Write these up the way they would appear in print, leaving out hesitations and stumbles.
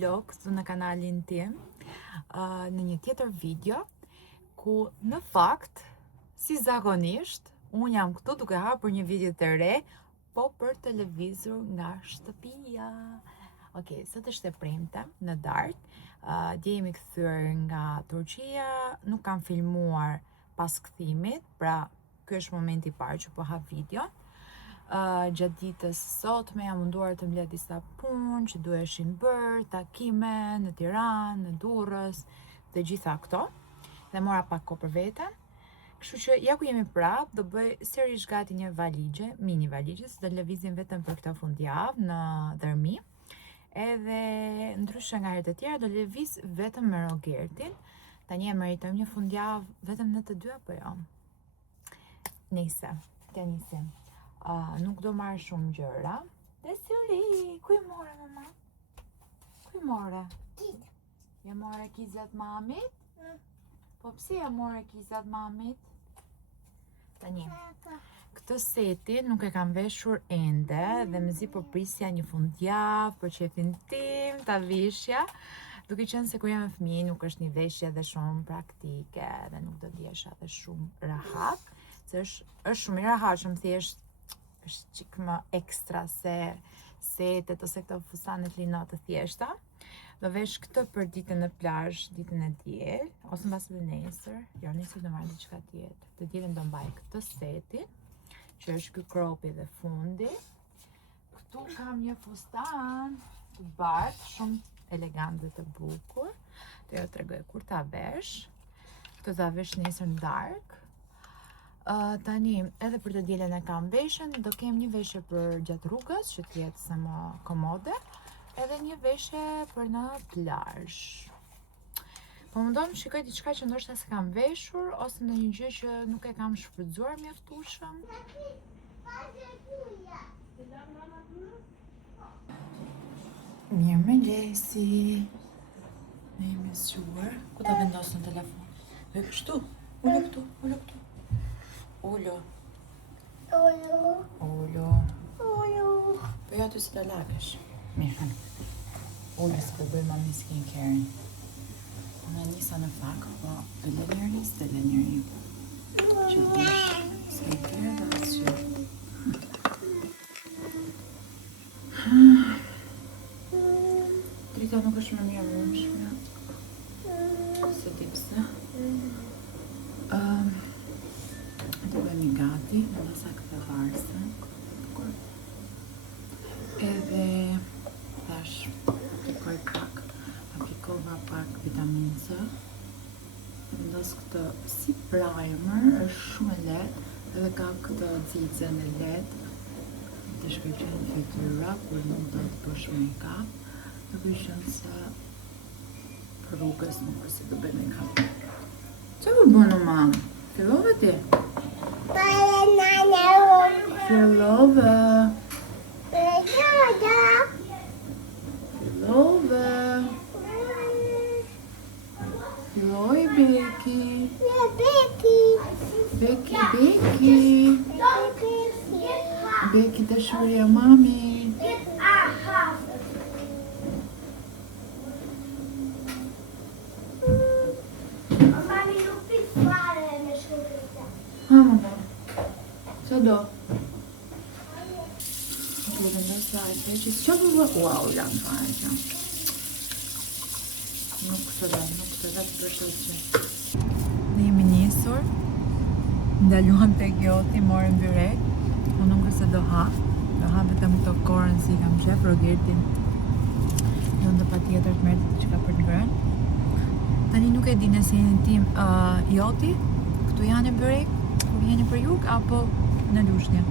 vlog këtu në kanalin tim në një tjetër video ku në fakt, si zakonisht, unë jam këtu duke hapur një video të re, po për televizor nga shtëpia. Okej, sot është e premte në darkë. Dje jemi kthyer nga Turqia, nuk kam filmuar pas kthimit, pra ky është momenti i parë që po ha video. Gjatë ditës sotme jam munduar të mbledh disa punë që duheshin bërë, takime në Tiranë, në Durrës, dhe gjitha këto. Dhe mora pak kohë për veten. Kështu që ja ku jemi prap, do bëj sërish gati një valigje, mini valigje, se do lëvizim vetëm për këtë fundjavë në Dërmi. Edhe ndryshe nga herët e tjera do lëviz vetëm me Rogertin. Tani e meritojmë një fundjavë vetëm në të dy apo jo? Nice, të nisim. Nuk do marrë shumë gjëra. Dhe sëri, ku i more mama? Ku i more? Ja more kizat mamit? Po pse ja more kizat mamit? Tani, këtë setin nuk e kam veshur ende dhe mezi po prisja një fundjavë për qefin tim, ta vishja. Duke qenë se kur jam me fëmijë nuk është një veshje dhe shumë praktike dhe nuk do t'jesha dhe shumë rahat. Se është shumë i rahatshëm, thjesht është çik më ekstra se setet ose këto fustanet lino të thjeshta. Do vesh këtë për ditën në plazh, ditën e diel, ose mbas edhe nesër. Jo, nesër do marr diçka tjetër. Të dielën do mbaj këtë setin, që është ky kropi dhe fundi. Këtu kam një fustan të bardhë, shumë elegant dhe të bukur. Do ju tregoj kur ta vesh. Këtë ta vesh nesër në darkë. Tani, edhe për të dielën e kam veshën, do kem një veshje për gjatë rrugës, që t'jetë sa më komode, edhe një veshje për në plazh. Po mundon shikoj diçka që ndoshta se kam veshur, ose ndonjë gjë që nuk e kam shfrytzuar mjaftueshëm. Mirëmëngjesi. Ne jemi zgjuar. Ku ta vendos në telefon? E kështu. Ulo këtu, ulo këtu. Ulo. Po ja të si të lagesh. Mirë. Ulo së përbëj mami skincare-in. Në njësa në fakt, po të le njëri, të le njëri. Që bësh skincare dhe asë. Drita nuk është më mirë më shme. Se ti pëse. Të bëjmë i gati, në nësa këtë varsën. Edhe tash aplikoj pak, aplikova pak vitamin C. Vendos këtë si primer, është shumë e lehtë, edhe ka këtë xixën e lehtë. Të shkëlqen fytyra kur nuk do të bësh make-up. Të qenë se për rrugës nuk është se të bëj make-up. Çfarë po bën mama? Fillove ti? Fillove. Filloj Beki. Beki dashuria mami. Qa do? Ok, vendos la e peqis. Qa po vë? Wow, lanë fare qa. Nuk të da të përshet që. Ne jemi njësur. Ndaluan të gjoti, morën byrek. Unë nuk se do ha. Do ha vetëm këto korën si kam qef, Rogertin. Do në pa tjetër të mërë të që ka për të grën. Tani nuk e di nëse jeni tim joti. Këtu janë e byrek. Kur jeni për jug, apo në lushnje.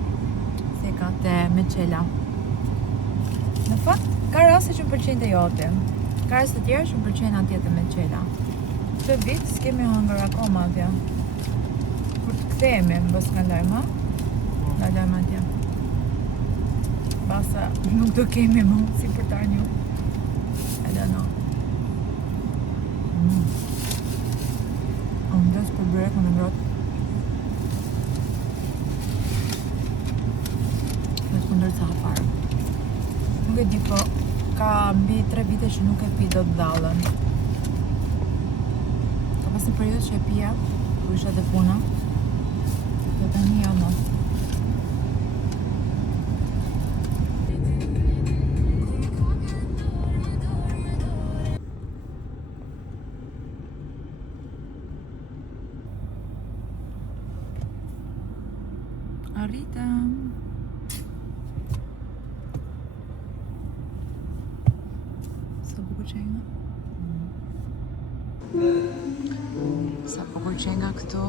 Se ka të meqela. Në fakt, ka raste që më pëlqejnë të jote. Ka raste tjera që më pëlqejnë atje të meqela. Këtë vit s'kemi hëngër akoma atje. Kur të kthehemi, mbos ka lajma. Da lajma atje. Basa nuk do kemi më si për ta një. I don't know. Ndes për bërek në ngrotë. Kundër ca farë. Nuk e di po ka mbi 3 vite që nuk e pi dot dallën. Ka pas një periudhë që e pija, kur isha te puna. Do tani jo më. Arritëm. Sa bukur qenga. Sa bukur qenga këtu.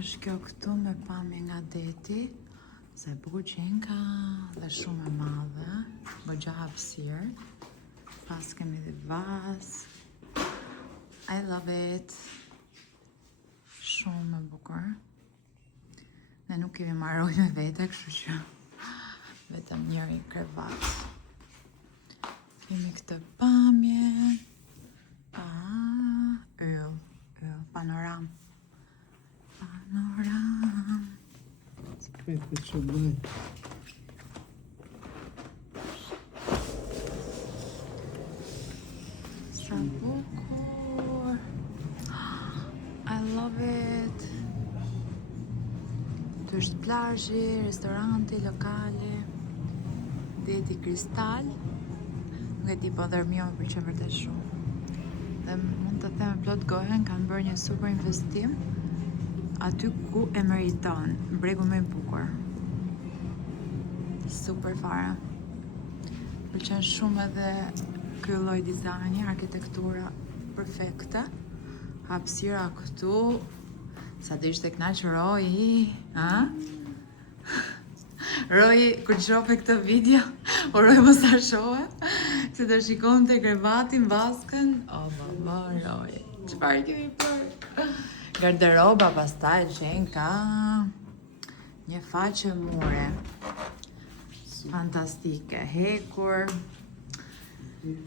Është kjo këtu me pamje nga deti, se bukur qenka dhe shumë e madhe, goxha hapësirë, pas kemi dhe vas, I love it, shumë e bukur, ne nuk kemi marroj me vete, kështu që vetëm njëri krevat. Kemi këtë pamje, yll, panoram. Panoram. Aspetta, c'ho bene. Sa bukur. I love it. Këtu është plazhi, restoranti, lokale, deti kristal. Nuk e di po dërmio më pëlqen vërtet shumë. Dhe mund të them plot gohen kanë bërë një super investim aty ku e meriton, bregu më i bukur. Super fare. Pëlqen shumë edhe ky lloj dizajni, arkitektura perfekte. Hapësira këtu, sa do ishte kënaq Roji, ha? Roji, kur shohë këtë video, uroj mos ta shohë, se do shikonte krevatin, vaskën, baba, Roji, çfarë kemi bërë? Garderoba pastaj qenka, një faqe mure, fantastike, hekur,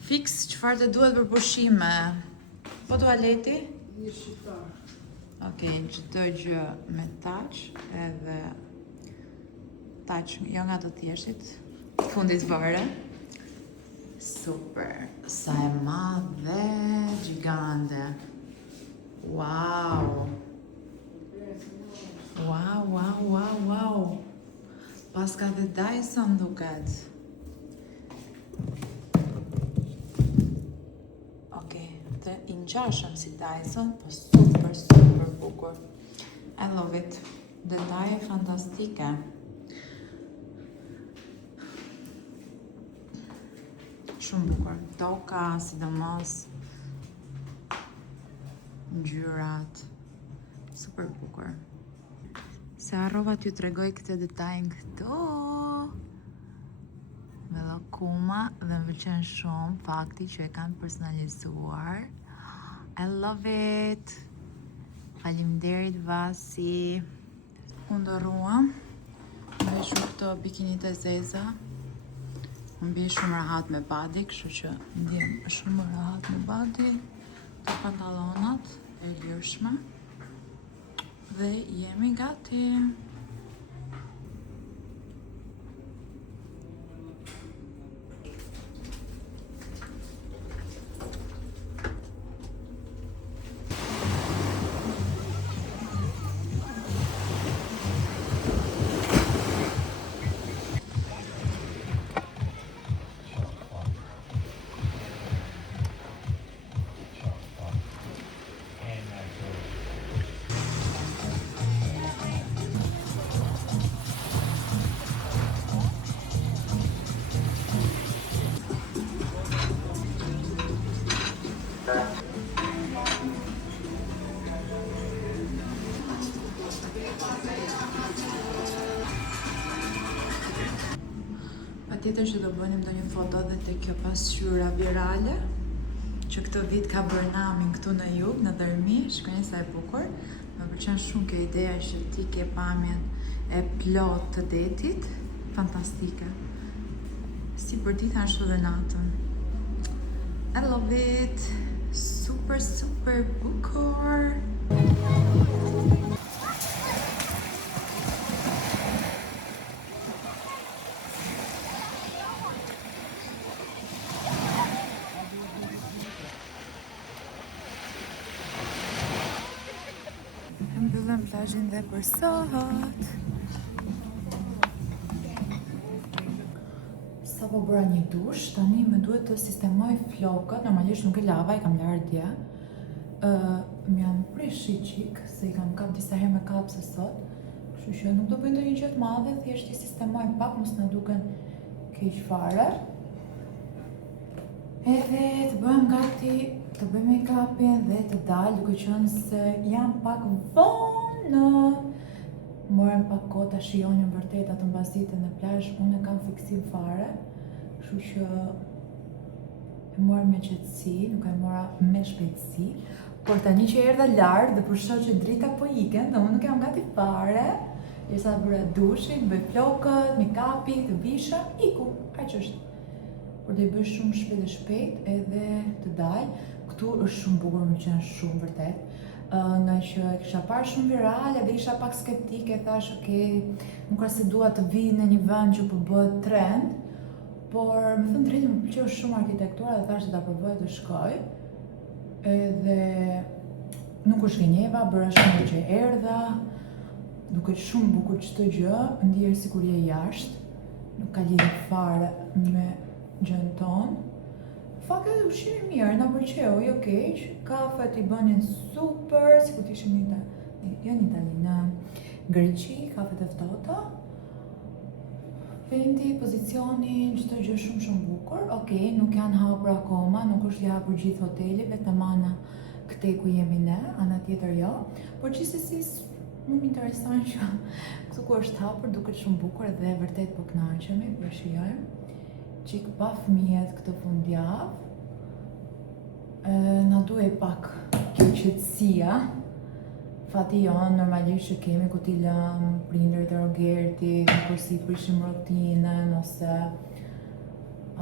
fix çfarë të duhet për pushime, po tualeti? Një shitar. Okej, çdo gjë me touch, edhe touch jo nga të thjeshtit, fundit fare. Super, sa e madhe, gjigande. Wow. Wow. Pas ka dhe Dyson duket. Okej, të ingjashëm si Dyson, po super bukur. I love it. Detaje fantastike. Shumë bukur. Toka, sidomos ngjyrat, super bukur. Se harrova t'ju tregoj këtë detajin këtu me llokuma dhe më pëlqen shumë fakti që e kanë personalizuar. I love it. Faleminderit Vasi. U ndorruam. Veshu këto bikinit e zeza. Mbi shumë rahat me badi, kështu që ndjem shumë rahat me badi. Të pantallonat e lirshme dhe jemi gati. Patjetër që do bënim ndonjë foto edhe te kjo pasqyra virale që këtë vit ka bërë namin këtu në jug, në Dërmi, shkojnë sa e bukur. Më pëlqen shumë kjo ideja që ti ke pamjen e plot të detit, fantastike. Si për ditën ashtu dhe natën. I love it. Super, super bukur. Mbyllëm plazhin dhe për sot. Sa po bëra një dush, tani më duhet të sistemoj flokët, normalisht nuk e lava, i kam larë dje. Më janë prish qik, se i kam kap disa herë me kapse sot, kështu që nuk do bëjnë ndonjë gjë të madhe, thjesht i sistemoj pak, mos na duken keq fare. Edhe të bëjmë gati, të bëjmë make-upin dhe të dalë, duke qenë se jam pak vonë. Morëm pak kohë ta shijonin vërtet atë mbasditën në plazh, unë kam fiksim fare, kështu që e morëm me qetësi, nuk e mora me shpejtësi. Por tani që erdha larg dhe për shoh që drita po iken, dhe unë nuk jam gati fare, derisa bëra dushin, bëj flokët, make-upi, të bishëm, iku, aq është. Por do i bëj shumë shpejt edhe të dalë. Këtu është shumë bukur, më qenë shumë vërtet. Nga që e kisha parë shumë virale dhe isha pak skeptike, thash ok, nuk ka se dua të vi në një vend që po bëhet trend, por më thënë drejtë më pëlqeu shumë arkitektura dhe thash se ta provoj të shkoj. Edhe nuk u shkënjeva, bëra shumë që erdha, duket shumë bukur çdo gjë, ndihem sikur je jashtë, nuk ka lidhje fare me gjën tonë. Fakt edhe ushqimi mirë, na pëlqeu, jo keq, kafet i bënin super, sikur të ishim në Itali, në Greqi, kafet e ftohta. Vendi, pozicioni, çdo gjë shumë bukur. Okej, nuk janë hapur akoma, nuk është i hapur gjithë hoteli, vetëm ana këtej ku jemi ne, ana tjetër jo. Por gjithsesi më intereson që këtu ku është hapur duket shumë bukur dhe vërtet po kënaqemi, po shijojmë. Qik pa fëmijët këtë fundjavë, na duhet pak kjo qetësia. Fati jonë, normalisht që kemi ku t'i lëm prindërit e Rogertit, kur si prishim rutinën, ose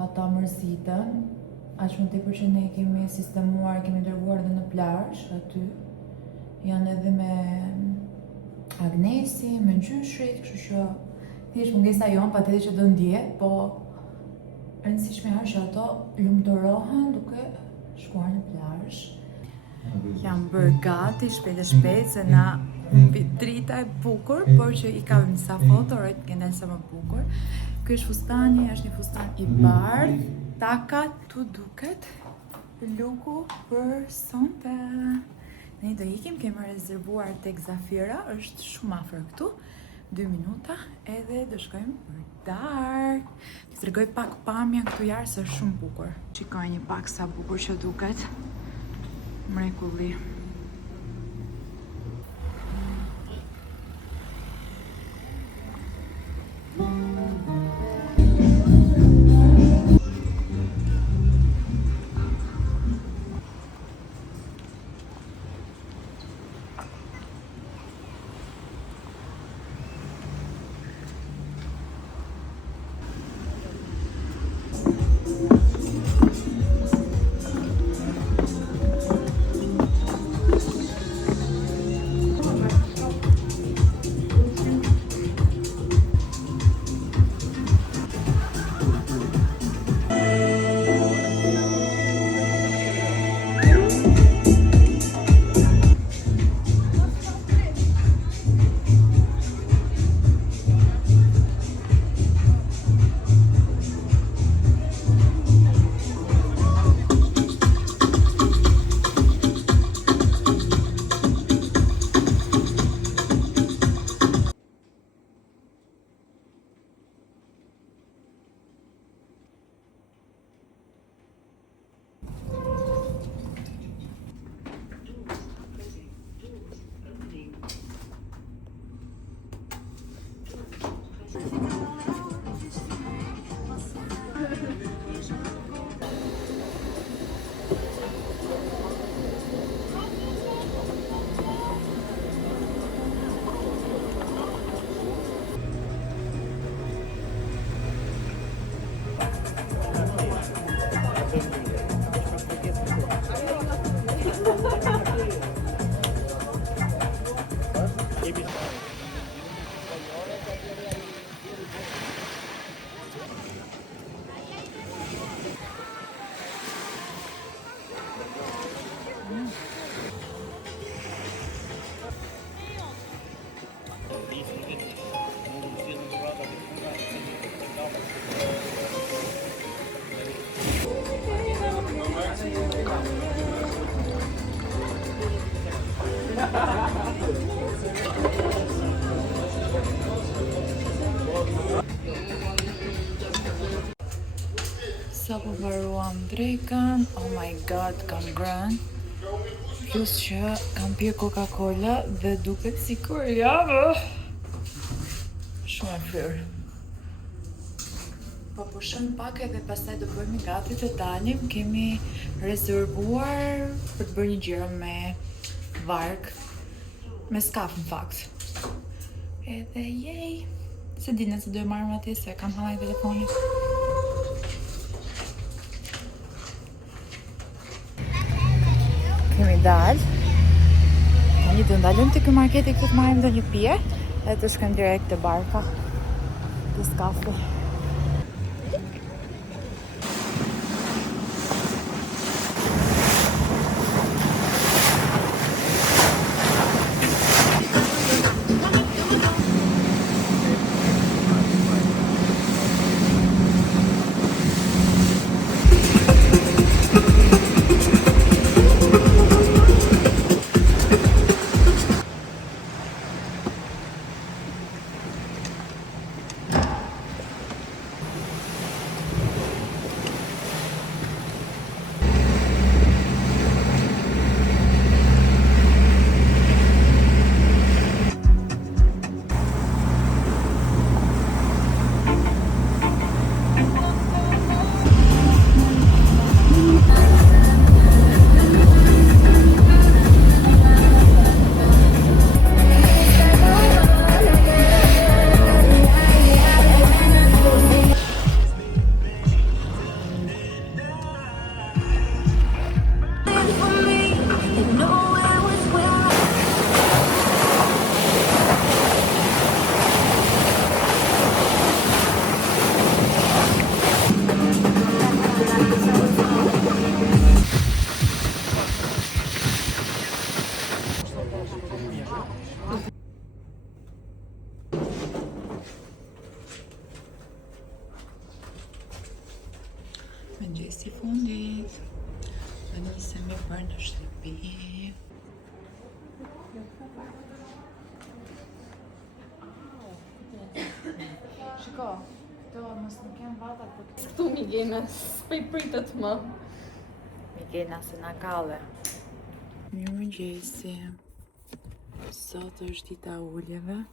ata mërzitën. Aq më tepër që ne kemi sistemuar, kemi dërguar edhe në plazh aty. Janë edhe me Agnesi, me gjyshrit, kështu që thjesht mungesa jonë patjetër që do ndjehet, po rëndësishme është që ato lumturohen duke shkuar në plazh. Jam bërë gati shpejt se na mbi drita e bukur, por që i ka disa foto, rojt ke ndalë sa më bukur. Ky është fustani, është një fustan i bardhë, taka tu duket luku për sonte. Ne do ikim, kemi rezervuar tek Zafira, është shumë afër këtu. 2 minuta edhe do shkojmë për darkë. Të tregoj pak pamjen këtu jarë se është shumë bukur. Shikoj një pak sa bukur që duket. Mrekulli. Sa po mbaruam drekën, oh my god, kam grënë. Plus që kam pirë Coca-Cola dhe duket sikur jam shumë e flyrë. Po pushon pak edhe pastaj do bëhemi gati të dalim. Kemi rezervuar për të bërë një gjiro me varg, me skaf në fakt. Edhe jej, se di nëse do e marrëm atje se kam hallaj telefonit. Kemi dalë. Tani do ndalojmë te ky marketi këtu të marrim ndonjë pije dhe të shkojmë direkt te barka, te skafi. Mëngjesi i fundit. Do nisemi për në shtëpi. Shiko, këto mos nuk janë vata, po Këtu Migena, s'pej pritet më. Migena se na kalle. Mirëmëngjesi. Sot është dita e ulljeve.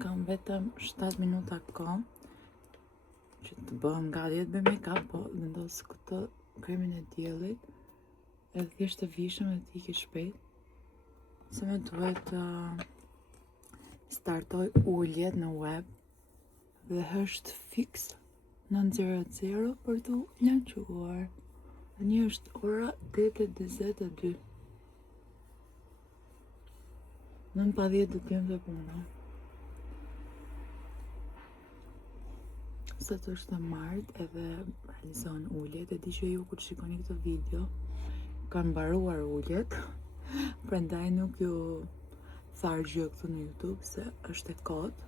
Kam vetëm 7 minuta kohë që të bëhem gati të bëj make-up, po vendos këtë kremin e diellit edhe thjesht të vishëm dhe të ikë shpejt se më duhet startoj ulljet në web dhe është fix 9:00 për të lançuar. Tani është ora 8:42. 9:10 do të jem të puna. Sot është e martë edhe realizon ulljet. E di që ju kur shikoni këtë video kanë mbaruar ulljet, prandaj nuk ju tharë gjë këtu në YouTube se është e kotë.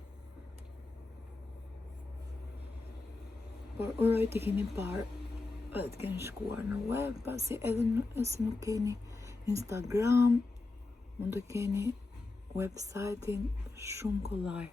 Por uroj të keni parë edhe të keni shkuar në web, pasi edhe nëse nuk keni Instagram, mund të keni website-in shumë kollaj.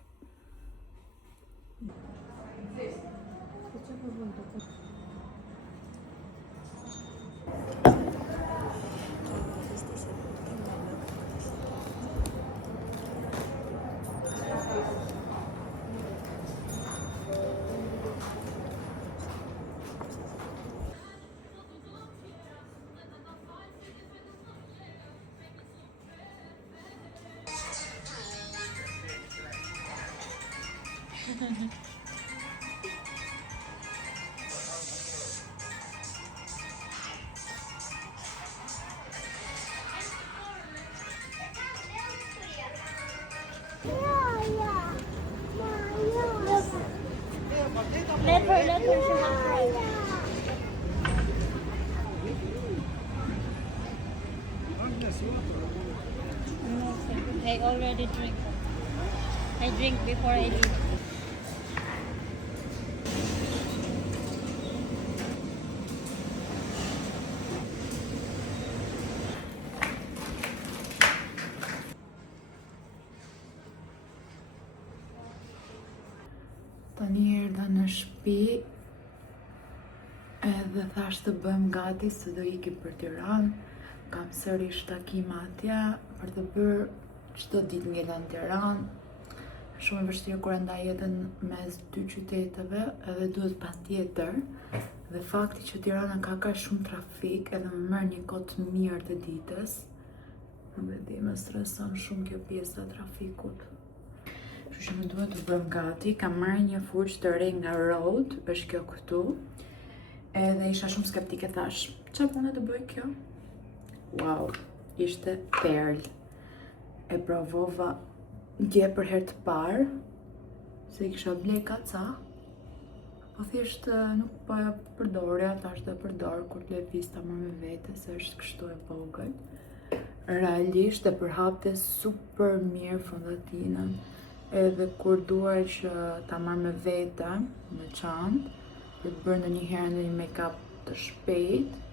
I already drink. I drink before I leave. Tani erdha në shtëpi edhe thash të bëjmë gati se do ikim për Tiranë. Kam sërish takim atje për të bërë çdo ditë ngella në Tiranë. Shumë e vështirë kur e ndaj jetën mes dy qyteteve edhe duhet patjetër. Dhe fakti që Tirana ka kaq shumë trafik edhe më merr një kohë të mirë të ditës. Nuk e di, më streson shumë kjo pjesa e trafikut. Kështu që më duhet të bëjmë gati. Kam marrë një furçë të re nga Rode, është kjo këtu. Edhe isha shumë skeptike, thash, çfarë pune të bëj kjo? Wow, ishte perl. E provova dje për herë të parë, se I kisha ble kaca, po thjesht nuk po e përdorja, thash të përdor kur të lëvizta më me vete, se është kështu e vogël. Realisht e përhapte super mirë fondatinën, edhe kur duar që ta marr me vete, në çantë, për të bërë ndonjëherë ndonjë make-up të shpejt,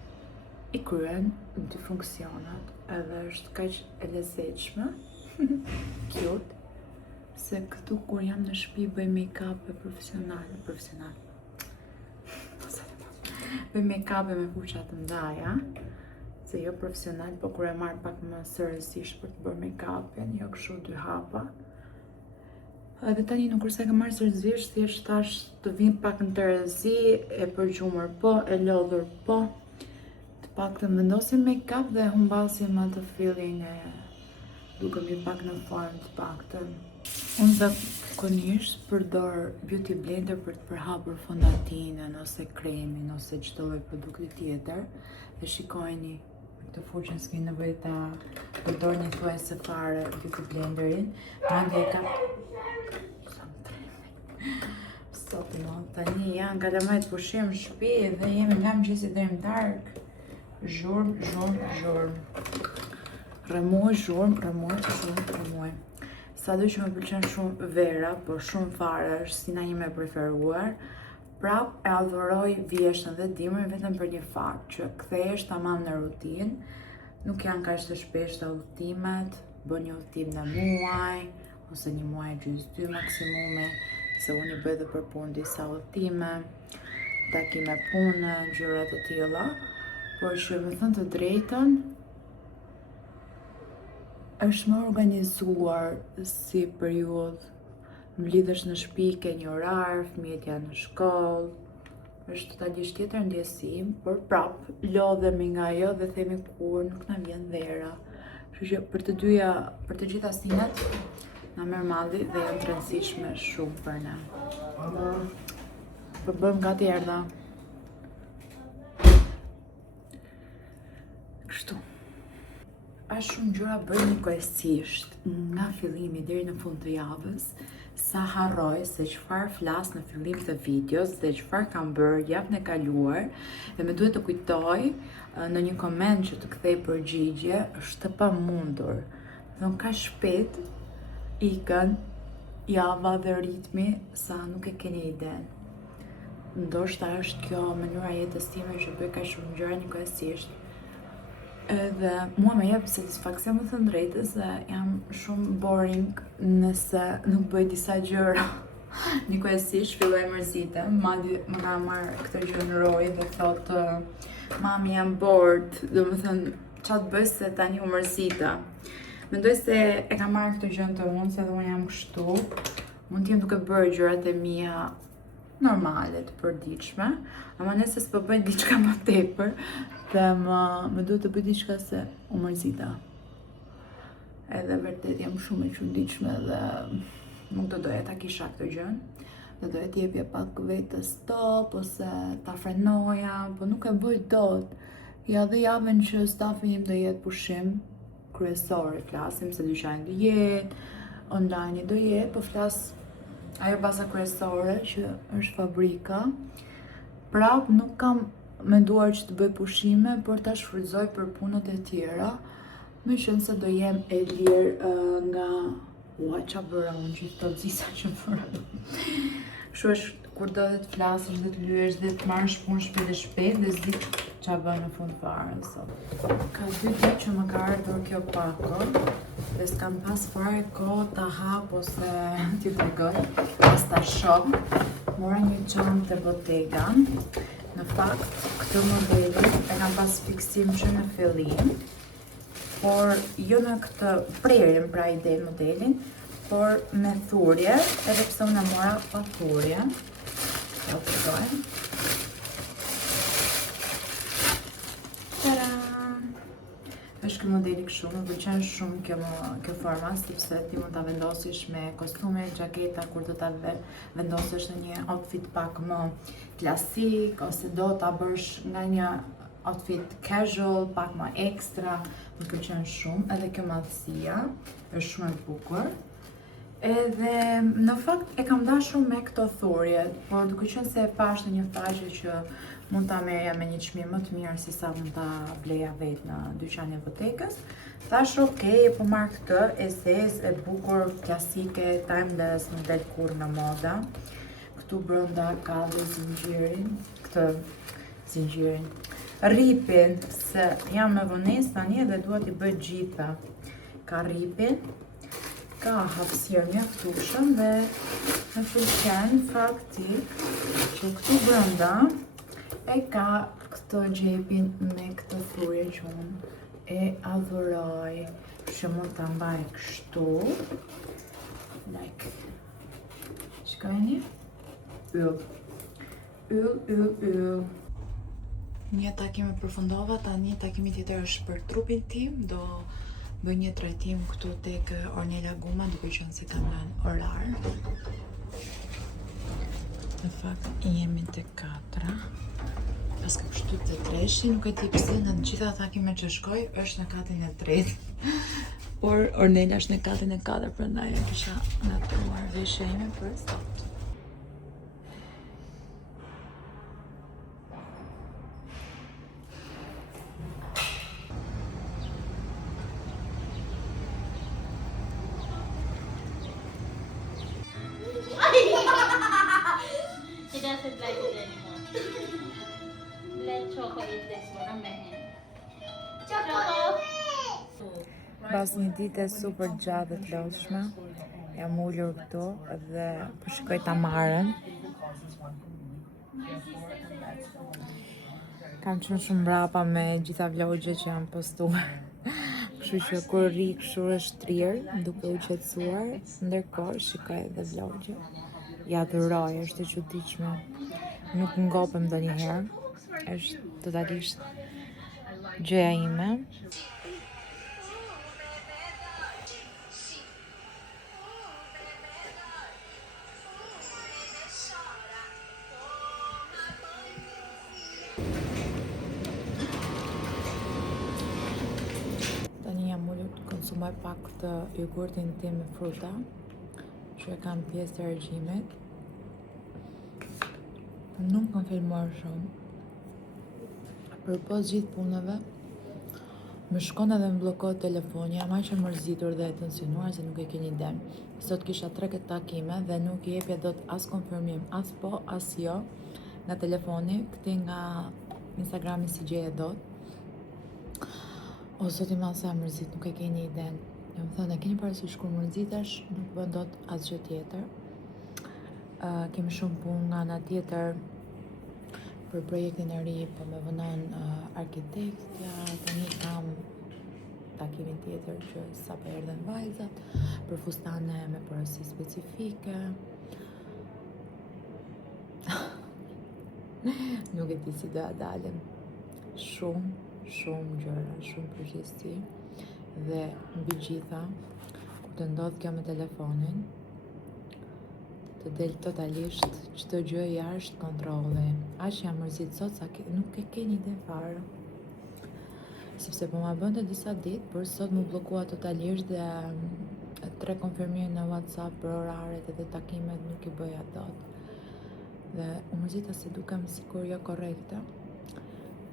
I kryen dy funksionat, edhe është kaq e lezetshme, cute, se këtu kur jam në shtëpi bëj make-up e profesional. Bëj make-up me fuqa të ndaja, se jo profesional, po kur e marr pak më seriozisht për të bërë make-upin, jo kështu dy hapa. Edhe tani nuk kurse kam marrë seriozisht, thjesht tash të vim pak në terezi, e përgjumur po, e lodhur po, të pak të vendosim make-up dhe humbasim atë feeling e dukemi pak në formë të paktën. Unë zakonisht përdor beauty blender për të përhapur fondatinën ose kremin ose çdo lloj produkti tjetër. Dhe shikojeni, këtë fuqën s'ke nevojë ta përdorni thuajse fare beauty blenderin. Mandje e kam tani janë kalamajt pushim në shtëpi dhe jemi nga mëngjesi deri në darkë. Zhurm. Rëmuj. Sa do që më pëlqen shumë vera, por shumë fare është sina ime e preferuar. Prap e adhuroj vjeshtën dhe dimrin vetëm për një fakt, që kthehesh tamam në rutinë. Nuk janë kaq të shpeshta udhëtimet, bën një udhëtim në muaj, ose një muaj e gjysmë 2 maksimumi, se unë I bëj dhe për punë disa udhëtime, takime pune, gjëra të tilla, por që me thënë të drejtën, është më organizuar si periudhë. Mblidhesh në shtëpi, ke një orar, fëmijët janë në shkollë, është totalisht tjetër ndjesi, por prap lodhemi nga ajo dhe themi kur nuk na vjen vera. Kështu që për të gjitha sinat na merr malli dhe janë të rëndësishme shumë për ne. Po bëjmë gati erdha. Kështu. Është shumë gjëra bëj njëkohësisht, nga fillimi deri në fund të javës, sa harroj se çfarë flas në fillim të videos dhe çfarë kam bërë javën e kaluar, dhe më duhet të kujtoj në një koment që të kthej përgjigje, është të pamundur. Dhe ka shpejt ikën java dhe ritmi sa nuk e keni iden. Ndoshta është kjo mënyra jetës time që bëj kaq shumë gjëra njëkohësisht. Edhe mua më jep satisfaksion, më thënë drejtën, se jam shumë boring nëse nuk bëj disa gjëra. Njëkohësisht filloj mërzitem, madje më ka marrë këtë gjë në roj dhe thotë mami jam bored, domethënë çfarë bëj se tani u mërzita. Mendoj se e kam marrë këtë gjë të unë, se edhe unë jam kështu, mund t'jem duke bërë gjërat e mia normale, të përditshme, ama nëse s'po bëj diçka më tepër, dhe më duhet të bëj diçka se u mërzita. Edhe vërtet jam shumë e çuditshme dhe nuk do doja ta kisha këtë gjën. Do doja të jepja pak vetes stop ose ta frenoja, po nuk e bëj dot. Ja dhe javën që stafi im do jetë pushim kryesor, flasim se dyqani do jetë, online do jetë, po flas ajo baza kryesore që është fabrika. Prap nuk kam menduar që të bëj pushime, por ta shfrytëzoj për punët e tjera, Më shumë se do jem e lirë nga ua qa bëra unë gjithë të dzisa që bëra. Kështu është kur do dhe të flasësh dhe të lyesh dhe të marrësh punë shpejt dhe s'di qa bë në fund fare sot. Ka 2 ditë që më ka ardhur kjo pako dhe s'kam pas fare kohë ta hap ose t'ju tregoj, pas ta shoh. Mora një çantë te Bottega. Në fakt, këtë modelin e kam pas fiksim që në fillim, por jo në këtë prerjen pra ide modelin, por me thurje, edhe pse unë e mora pa thurje. Do të tregoj. Është ky modeli kështu, më pëlqen shumë kjo forma, sepse ti mund ta vendosish me kostume, xhaketa kur do ta vendosësh në një outfit pak më klasik ose do ta bësh nga një outfit casual, pak më ekstra, më pëlqen shumë, edhe kjo madhësia është shumë e bukur. Edhe në fakt e kam dashur me këto thurje, por duke qenë se e pash në një faqe që mund ta merja me një çmim më të mirë se sa mund ta bleja vetë në dyqanin e Bottegës. Thash okay, po marr këtë, e zezë, e bukur, klasike, timeless, nuk del kur në moda. Këtu brenda ka dhe zinxhirin, këtë zinxhirin. Ripin, se jam me vonesë tani dhe dua t'i bëj gjitha. Ka ripin, ka hapësirë mjaftueshëm dhe më pëlqen faktik që këtu brenda e ka këtë xhepin me këtë thurje që unë e adhuroj, që mund ta mbaj kështu, like, shikoni, yll. Një takim e përfundova, tani takimi tjetër është për trupin tim, do bëj një trajtim këtu tek Ornella Guma, duke qenë se kam lënë orar. Në fakt jemi tek 4. Paska kështu të 3, nuk e di pse në të gjitha takime që shkoj është në katin e 3. Por Ornella është në katin e 4, prandaj e kisha natruar veshja ime për sot. She doesn't like it anymore. Let Choco eat this one, amen. Choco! Pas një dite super gjatë dhe të lodhshme, jam ullur këtu dhe po shkoj ta marrën. Kam qenë shumë mbrapa me gjitha vlogjet që jam postuar. Kështu që kur ri kështu është trirë, duke u qetësuar, ndërkohë shikoj edhe vlogje. Ja adhuroj, është e çuditshme. Nuk ngopem ndonjëherë. Është totalisht gjëja ime. Tani jam ullur të konsumoj pak këtë jogurtin tim me fruta, që e kam pjesë të regjimit. Nuk kam filmuar shumë. Për pos gjithë punëve, më shkon edhe më bllokohet telefoni, jam aq e mërzitur dhe e tensionuar se nuk e keni iden. Sot kisha 3 takime dhe nuk i jepja dot as konfirmim, as po, as jo, nga telefoni, këti nga Instagrami si gjeje dot. O, zoti ma sa mërzit, nuk e keni iden. Jam thënë, e keni parasysh kur mërzitesh, nuk bën dot asgjë tjetër. Kemi shumë punë nga ana tjetër për projektin e ri, po me vënon arkitektja, tani kam takimin tjetër që sa po erdhen vajzat, për fustane me porosi specifike. Nuk e di si do ja dalim. Shumë gjëra, shumë përgjegjësi dhe mbi gjitha, kur të ndodh kjo me telefonin, të del totalisht çdo gjë jashtë kontrolli. Aq jam mërzit sot sa nuk e keni ide fare. Sepse po ma bënte disa ditë, por sot më bllokua totalisht dhe 3 konfirmime në WhatsApp për oraret edhe takimet nuk i bëja dot. Dhe u mërzita se dukem sikur jo korrekte.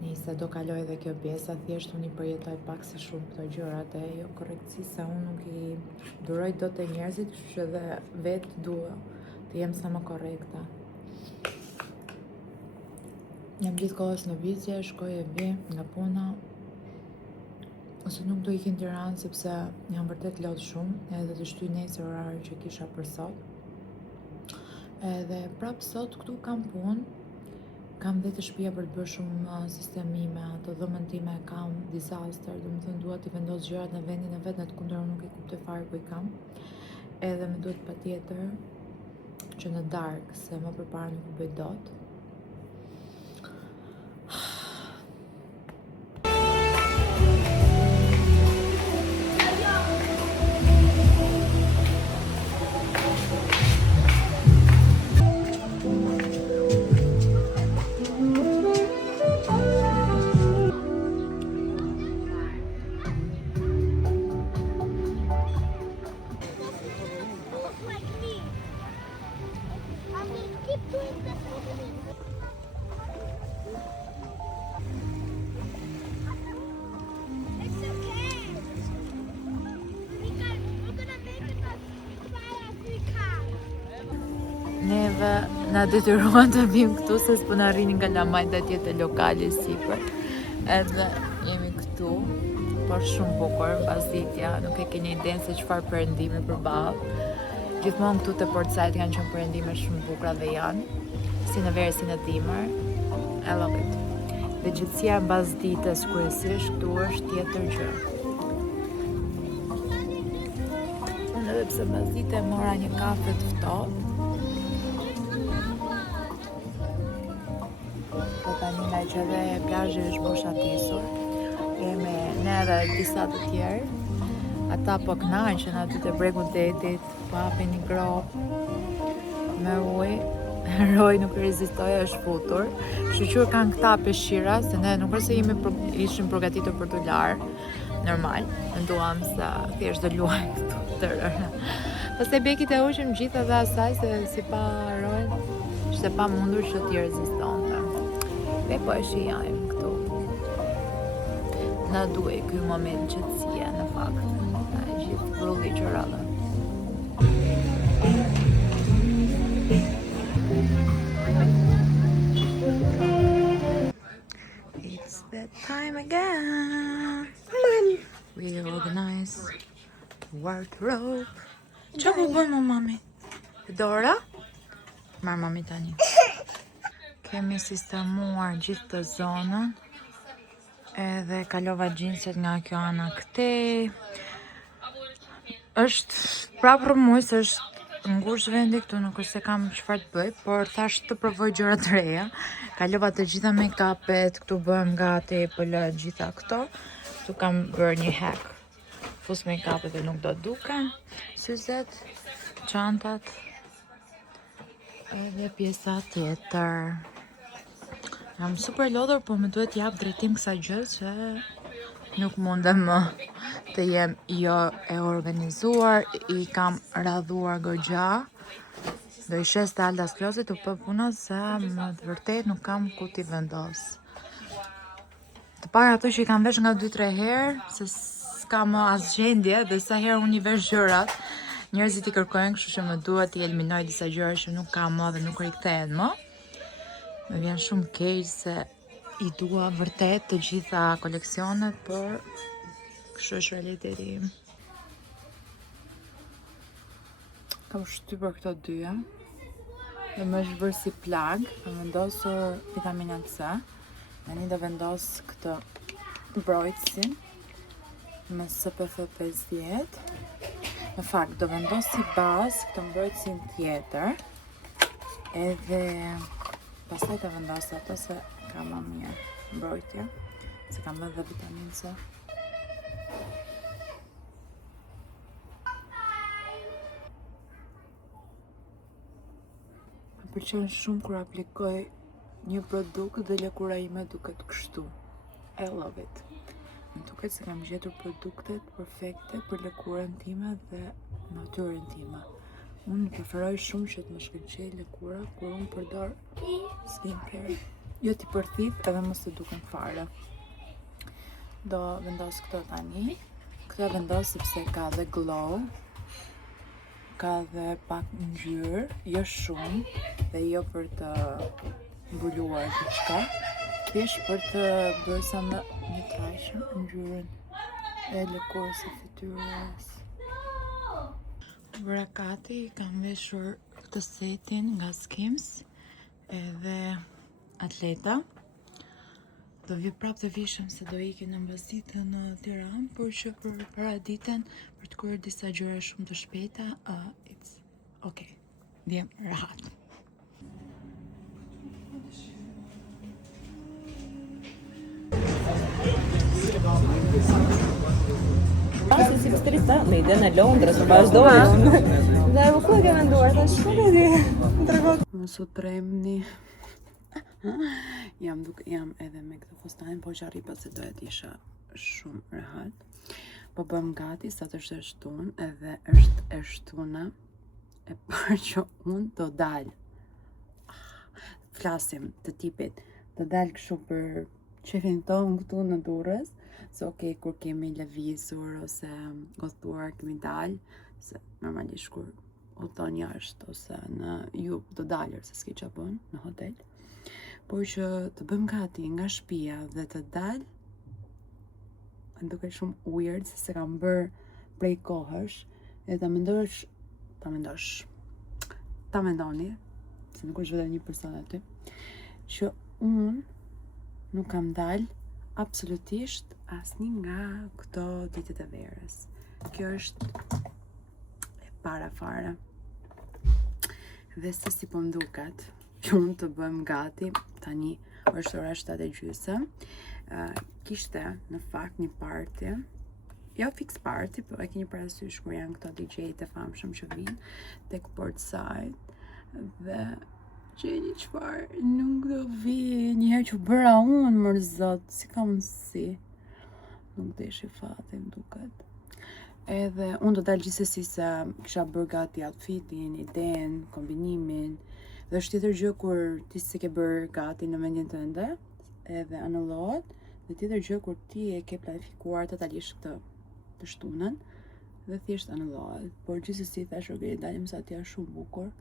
Nise do kaloj edhe kjo pjesa, thjesht unë I përjetoj pak si shumë këto gjërat e jo korrektësi se unë nuk I duroj dot e njerëzit, kështu që dhe vetë dua të jem sa më korrekta. Jam gjithë kohës në vizje, shkoj e vi nga puna, ose nuk do ikin në Tiranë sepse jam vërtet lot shumë, edhe të shtyj nesër orarin që kisha për sot. Edhe prap sot këtu kam punë, kam dhe të shtëpia për të bërë shumë sistemime, të dhomën time kam disaster, do më thënë dua t'i vendos gjërat në vendin e vet, në të kundëror nuk I kuptoj fare ku I kam. Edhe më duhet patjetër që në darkë, se më përpara nuk U bëj dot. Neve na detyruan të vim këtu se s'po na rrinin nga lamajt atje te lokali sipër. Edhe jemi këtu, por shumë bukur, mbasditja, nuk e keni idenë se çfarë perëndimi përballë. Gjithmonë këtu te Portside kanë qenë perëndime shumë bukura dhe janë, si në verë si në dimër. I love it. Dhe gjithësia e mbasdites kryesisht këtu është tjetër gjë. Unë edhe pse mbasdite mora një kafe të ftohtë, tani nga që dhe plazhi është boshatisur. Jemi ne edhe disa të tjerë. Ata po kënaqen aty te bregu detit, po hapin një grop me ujë. Roj nuk rezistoi, është futur. Shqyqur kanë këta peshqira, se ne nuk është se ishim përgatitur për të larë. Normal, menduam se thjesht do luajmë këtu të rëna. Pastaj bekit e ushim gjithë edhe asaj se si pa rojnë, ishte pa mundur që t'i rezistonte. Dhe po e shijajmë këtu. Na duhej ky moment qetësie në fakt. Na gjithë vrulli që rrallën. It's that time again. We organize wardrobe. Qa po bën më mami? Dora? Marr mami tani. Kemi sistemuar gjithë të zonën, edhe kalova gjinset nga kjo ana këtej. Është prapë rëmuj se është ngushtë vendi këtu, nuk është se kam çfarë të bëj, por thash të provoj gjëra të reja. Kalova të gjitha make-upet, këtu bëhem gati, po lë gjitha këto. Këtu kam bërë një hack. Fus make-upet e nuk do duken, syzet, çantat, edhe pjesa tjetër. Jam super lodhur, po më duhet jap drejtim kësaj gjë që nuk mundem më të jem jo e organizuar, I kam radhuar goxha. Do I shes të Aldas klozet u pë puna se më të vërtet nuk kam ku t'i vendos. Të para ato që I kam vesh nga 2-3 herë, se s'ka më as gjendje dhe sa herë unë I vesh gjërat, njerëzit I kërkojnë, kështu që më duhet I eliminoj disa gjëra që nuk kam më dhe nuk rikthehen më. Më vjen shumë keq se I dua vërtet të gjitha koleksionet, por kështu është realiteti im. Kam shtypur këto dyja dhe më është bërë si plag, kam vendosur vitaminën C. Tani do vendos këtë mbrojtësin me SPF 50. Në fakt, do vendos si bazë këtë mbrojtësin tjetër, edhe pastaj të vendos ato se ka më mirë mbrojtje, se kam edhe vitaminë C. Më pëlqen shumë kur aplikoj një produkt dhe lëkura ime duket kështu. I love it. Më duket se kam gjetur produktet perfekte për lëkurën time dhe natyrën time. Unë preferoj shumë që të më shkëlqej lëkura kur unë përdor skincare. jo t'i përthith edhe mos të duken fare. Do vendos këto tani. Këto vendos sepse ka dhe glow, ka dhe pak ngjyrë, jo shumë dhe jo për të mbuluar diçka, thjesht për të bërë sa më një trajshëm ngjyrën e lëkurës së fytyrës. Bëra gati, kam veshur këtë setin nga Skims edhe atleta. Do vi prapë të vishëm se do ikim në mbasditë në Tiranë, por që për paraditën për të kryer disa gjëra shumë të shpejta, it's okay. Vjem rahat. Si stërista me ide në Londrës, u vazhdojnë. Dhe u ku e ke menduar, thash, nuk e di. Mos u tremni. Jam edhe me këtë fustanin, po që arripa se doja t'isha shumë rehat. Po bëm gati sa të është shtun, edhe është e shtuna e parë që unë do dalë. Flasim të tipit, do dalë kështu për qefin tonë këtu në Durrës, se okej, kur kemi lëvizur ose gothuar kemi dalë, se normalisht kur udhton jashtë ose në jug do dalër se s'ke qa bën në hotel. Por që të bëm gati nga shtëpia dhe të dalë, më duket shumë weird se se kam bërë prej kohësh, e ta mendoni, se nuk është vetëm një person aty, që unë nuk kam dalë absolutisht asnjë nga këto ditët e verës. Kjo është e para fare. Dhe se si po mduket, që unë të bëm gati, tani është ora 7:30. Kishte në fakt një party, jo fix party, po e keni parasysh kur janë këto DJ-t e famshëm që vinë tek Portside dhe gjeni çfarë nuk do vi njëherë që bëra unë, mër zot, si ka mundësi. Nuk deshi fati, më duket. Edhe unë do dalë gjithsesi se kisha bërë gati outfitin, iden, kombinimin. Dhe është tjetër gjë kur ti se ke bërë gati në mendjen tënde, edhe anullohet, dhe tjetër gjë kur ti e ke planifikuar totalisht këtë të shtunën, dhe thjesht anullohet. Por gjithsesi thash ok, dalim sa t'ja shumë bukur.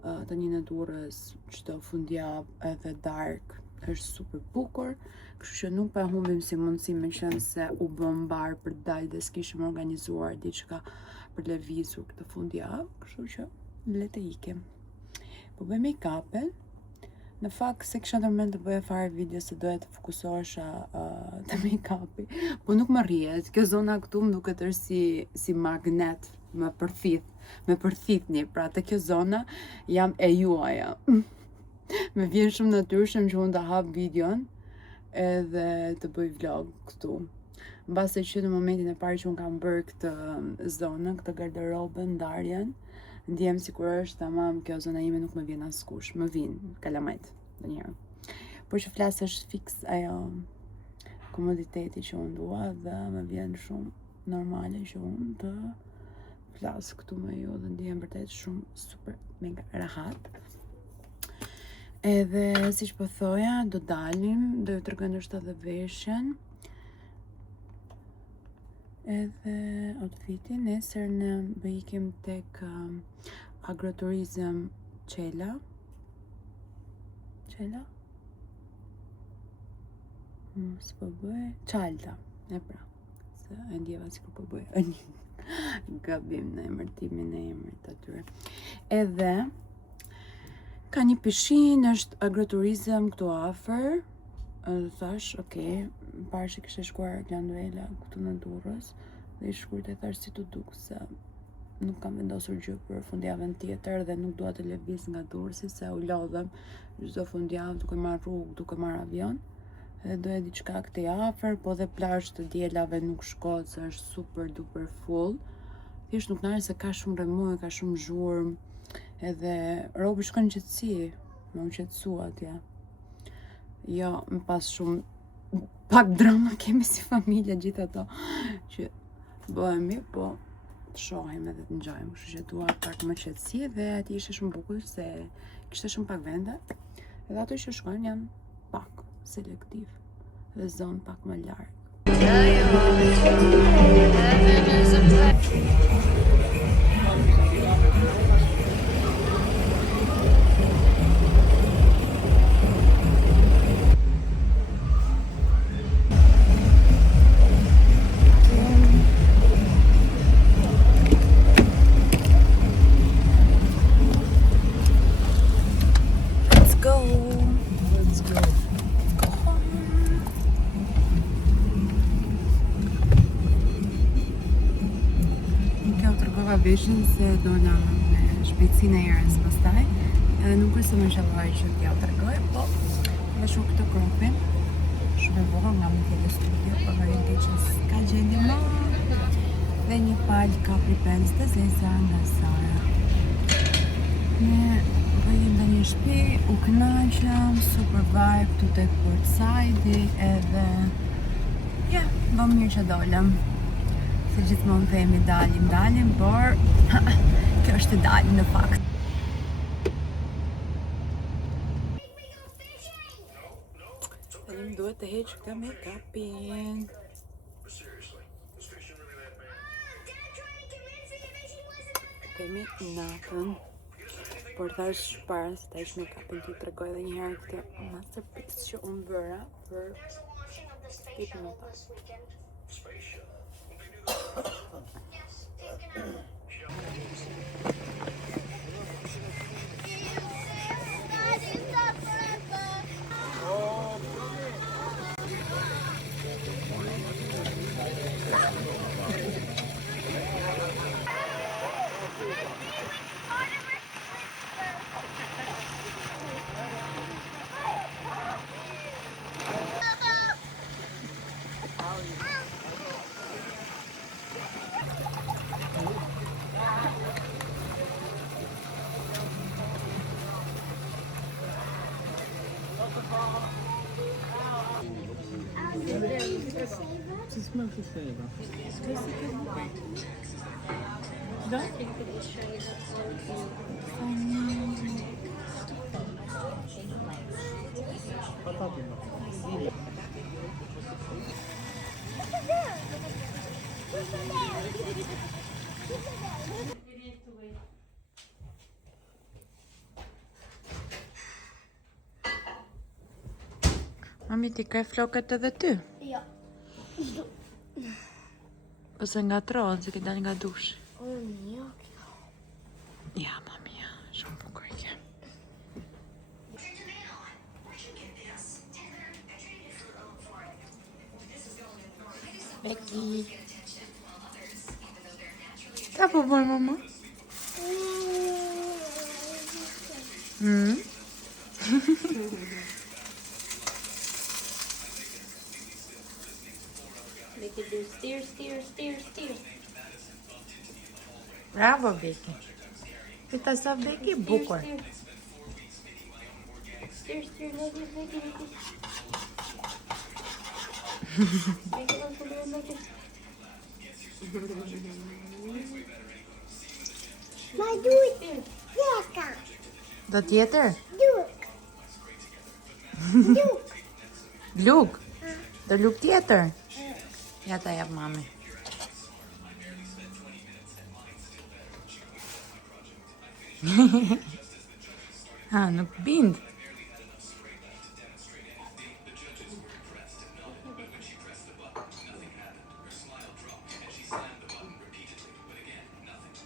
Tani në Durrës çdo fundjavë edhe dark është super bukur, kështu që nuk pa humbim si mundësi, me qenë se u bëm mbar për të dalë dhe s'kishim organizuar diçka për lëvizur këtë fundjavë, kështu që le të ikim. Po bëj make-upin. Në fakt se kisha ndërmend të bëja fare video se doja të fokusohesha te make-upi, po nuk më rrihet. Kjo zona këtu më duket është si magnet, më përthithni, pra te kjo zona jam e juaja. Me vjen shumë natyrshëm që unë të hap videon edhe të bëj vlog këtu. Mbase që në momentin e parë që unë kam bërë këtë zonën, këtë garderobën, ndarjen, ndjem sikur është tamam, kjo zona ime nuk më vjen askush, më vinë kalamajt ndonjëherë. Por që flas është fix ajo komoditeti që unë dua dhe më vjen shumë normale që unë të flas këtu me ju dhe ndjem vërtet shumë super mega rahat. Edhe siç po thoja, do dalim, do ju tregoj ndoshta edhe veshjen. Edhe outfitin, nesër ne do ikim tek Agroturizm Qela. S'po bëj, Qalta, e pra, se e ndjeva si po bëj gabim në emërtimin e emrit atyre. Edhe ka një pishinë, është agroturizëm këtu afër. Thash, okay, parë që kishte shkuar Glanduela këtu në Durrës, dhe i shkruajt e thash si të duk se nuk kam vendosur gjë për fundjavën tjetër dhe nuk dua të lëviz nga Durrësi se u lodhem çdo fundjavë duke marrë rrugë, duke marrë avion. Dhe doja diçka këtej afër, po dhe plazh të dielave nuk shkohet se është super duper full. Thjesht nuk nare se ka shumë rremuj, ka shumë zhurmë, edhe robi shkon në qetësi, më u qetësu atje. Jo, më pas shumë pak drama kemi si familje gjithë ato që bëhemi, po të shohim edhe të ngjojmë, kështu që dua pak më qetësi dhe aty ishte shumë bukur se kishte shumë pak vende. Edhe ato që shkojnë janë pak selektiv dhe zonë pak më larg. Veshin se dola me shpejtësinë e erës pastaj. Nuk është se më shalloj që t'ja tregoj, po dhe shoh këtë kropin. Shumë e bukur nga më tjetë studio, po variante që s'ka gjendje më. Dhe një palë kapri pens të zeza nga Sara. Ne vëjim dhe një shtëpi, u kënaqëm, super vibe, tu tek Portside edhe ja, bëm mirë që dolëm. Se gjithmonë themi dalim, por kjo është e dalim në fakt. Tanim duhet të heq këtë make-upin. Themi natën. Por thash para se ta heq make-upin ti tregoj edhe një herë këtë masterpiece që unë bëra për 10 minuta. Si s'ma të theva. Da? Mami, ti ka flokët edhe ty? Jo. Ose nga tronë, se ke dalë nga dushi. Jo. Ja, mami, ja, shumë bukur ke. Becky. Ka po bëj, mama? They could do steer. Bravo, Becky. Kita sa Becky, bukur. Steer, like it. Ma duhet tjeka. Do tjetër? Duk. Luk. Do luk tjetër? Ja ta jap mami. Ha, nuk bind.